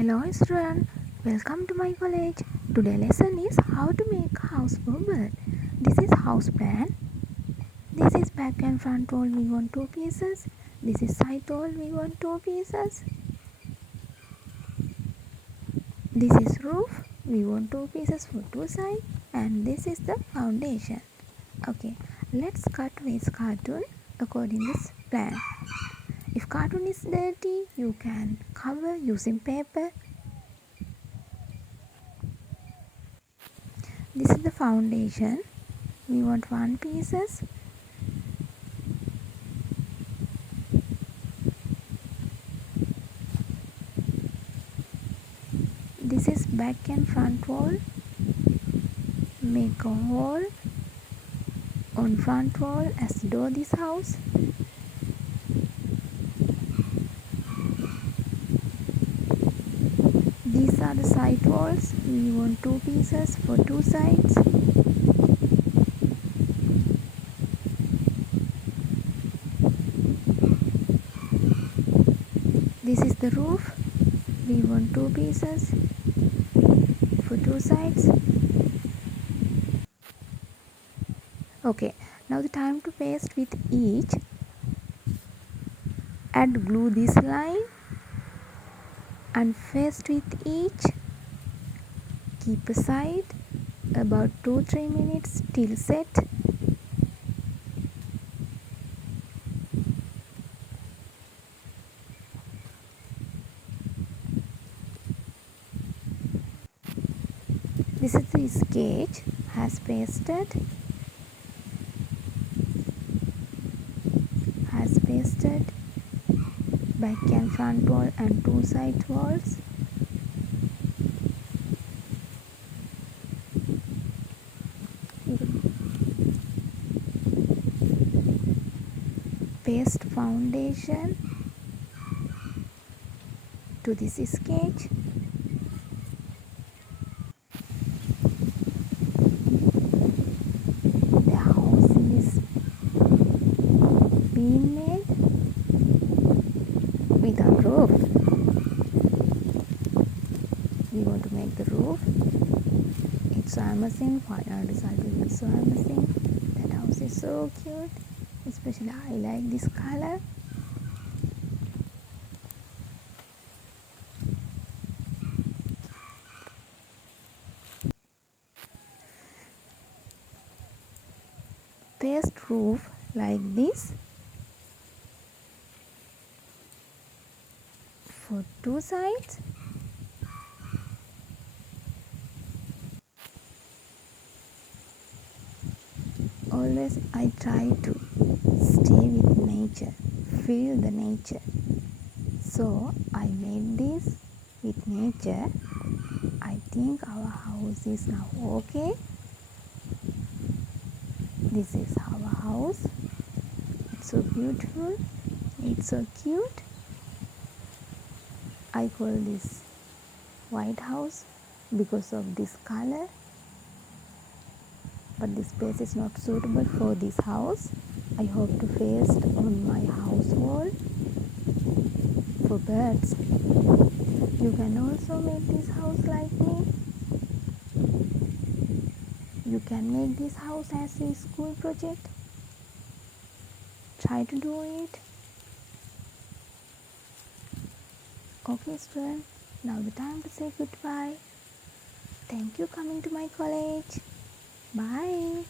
Hello student, welcome to my college. Today lesson is how to make a house for bird. This is house plan. This is back and front wall, we want 2 pieces. This is side wall, we want 2 pieces. This is roof, we want 2 pieces for 2 sides. And this is the foundation. Okay, let's cut with cartoon according to this plan. If cartoon is dirty, you can cover using paper. This is the foundation. We want 1 pieces. This is back and front wall. Make a hole on front wall as door this house. These are the side walls. We want 2 pieces for 2 sides. This is the roof. We want 2 pieces for 2 sides. Okay, now the time to paste with each. Add glue this line and paste with each. Keep aside about 2-3 minutes till set. This is the sketch has pasted. Back and front wall and 2 side walls. Paste foundation to this sketch. The house is being made with a roof. We want to make the roof. It's so amazing. Final result will be so amazing. That house is so cute. Especially I like this color. Paste roof like this for 2 sides. Always I try to stay with nature, feel the nature. So I made this with nature. I think our house is now okay. This is our house. It's so beautiful. It's so cute. I call this white house because of this color. But this space is not suitable for this house. I hope to paste on my house wall for birds. You can also make this house like me. You can make this house as a school project. Try to do it. Okay student, now the time to say goodbye. Thank you coming to my college. Bye.